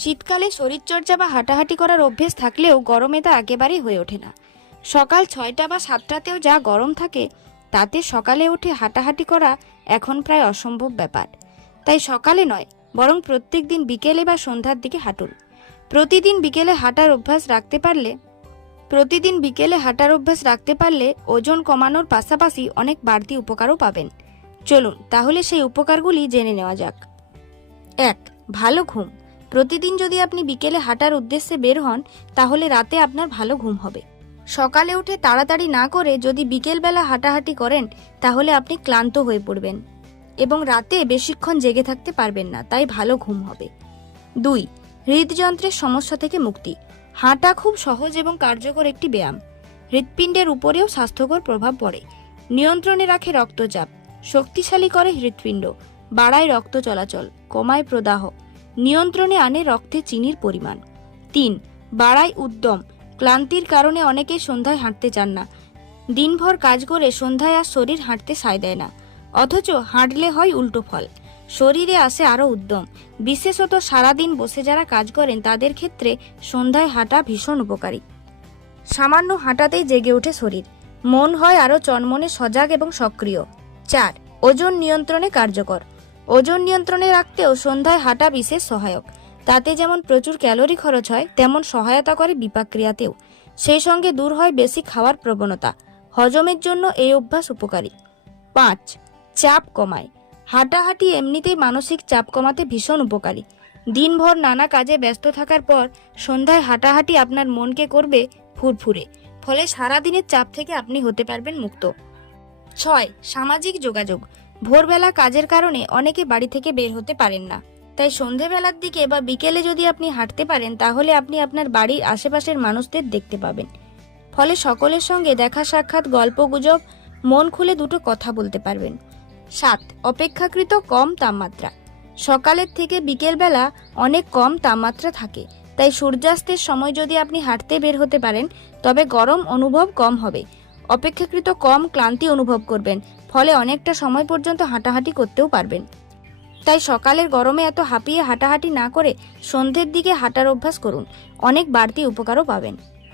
শীতকালে শরীরচর্চা বা হাঁটাহাঁটি করার অভ্যেস থাকলেও গরমে তা একেবারেই হয়ে ওঠে না। সকাল 6টা বা 7টাতেও যা গরম থাকে, তাতে সকালে উঠে হাঁটাহাঁটি করা এখন প্রায় অসম্ভব ব্যাপার। তাই সকালে নয়, বরং প্রত্যেক দিন বিকেলে বা সন্ধ্যার দিকে হাঁটুন। প্রতিদিন বিকেলে হাঁটার অভ্যাস রাখতে পারলে ওজন কমানোর পাশাপাশি অনেক বাড়তি উপকারও পাবেন। চলুন তাহলে সেই উপকারগুলি জেনে নেওয়া যাক। 1. ভালো ঘুম। প্রতিদিন যদি আপনি বিকেলে হাঁটার উদ্দেশ্যে বের হন, তাহলে রাতে আপনার ভালো ঘুম হবে। সকালে উঠে তাড়াতাড়ি না করে যদি বিকেলবেলা হাঁটাহাঁটি করেন, তাহলে আপনি ক্লান্ত হয়ে পড়বেন এবং রাতে বেশিক্ষণ জেগে থাকতে পারবেন না, তাই ভালো ঘুম হবে। 2. হৃদযন্ত্রের সমস্যা থেকে মুক্তি। হাঁটা খুব সহজ এবং কার্যকর একটি ব্যায়াম। হৃৎপিণ্ডের উপরেও স্বাস্থ্যকর প্রভাব পড়ে। নিয়ন্ত্রণে রাখে রক্তচাপ, শক্তিশালী করে হৃৎপিণ্ড, বাড়ায় রক্ত চলাচল, কমায় প্রদাহ, নিয়ন্ত্রণে আনে রক্তে চিনির পরিমাণ। 3. বাড়ায় উদ্যম। ক্লান্তির কারণে অনেকেই সন্ধ্যায় হাঁটতে চান না। দিনভর কাজ করে সন্ধ্যায় আর শরীর হাঁটতে সায় দেয় না, অথচ হাঁটলে হয় উল্টো ফল। শরীরে আসে আরও উদ্যম। বিশেষত সারাদিন বসে যারা কাজ করেন তাদের ক্ষেত্রে সন্ধ্যায় হাঁটা ভীষণ উপকারী। সামান্য হাঁটাতেই জেগে ওঠে শরীর, মন হয় আরও চনমনে সজাগ এবং সক্রিয়। 4. ওজন নিয়ন্ত্রণে কার্যকর। ওজন নিয়ন্ত্রণে রাখতেও সন্ধ্যায় হাঁটা বিশেষ সহায়ক। তাতে যেমন প্রচুর ক্যালোরি খরচ হয়, তেমন সহায়তা করে বিপাকক্রিয়াতেও। সেই সঙ্গে দূর হয় বেশি খাওয়ার প্রবণতা। হজমের জন্য এই অভ্যাস উপকারী। 5. চাপ কমায়। হাঁটাহাঁটি এমনিতেই মানসিক চাপ কমাতে ভীষণ উপকারী। দিনভর নানা কাজে ব্যস্ত থাকার পর সন্ধ্যায় হাঁটাহাঁটি আপনার মনকে করবে ফুরফুরে, ফলে সারাদিনের চাপ থেকে আপনি হতে পারবেন মুক্ত। 6. সামাজিক যোগাযোগ। ভোরবেলা কাজের কারণে অনেকে বাড়ি থেকে বের হতে পারেন না, তাই সন্ধেবেলার দিকে বা বিকেলে যদি আপনি হাঁটতে পারেন, তাহলে আপনি আপনার বাড়ির আশেপাশের মানুষদের দেখতে পাবেন। ফলে সকলের সঙ্গে দেখা সাক্ষাৎ, গল্পগুজব, মন খুলে দুটো কথা বলতে পারবেন। 7. অপেক্ষাকৃত কম তাপমাত্রা। সকালের থেকে বিকেলবেলা অনেক কম তাপমাত্রা থাকে, তাই সূর্যাস্তের সময় যদি আপনি হাঁটতে বের হতে পারেন, তবে গরম অনুভব কম হবে, অপেক্ষাকৃত কম ক্লান্তি অনুভব করবেন, ফলে অনেকটা সময় পর্যন্ত হাঁটাহাঁটি করতেও পারবেন। তাই সকালের গরমে এত হাঁপিয়ে হাঁটাহাঁটি না করে সন্ধ্যের দিকে হাঁটার অভ্যাস করুন, অনেক বাড়তি উপকারও পাবেন।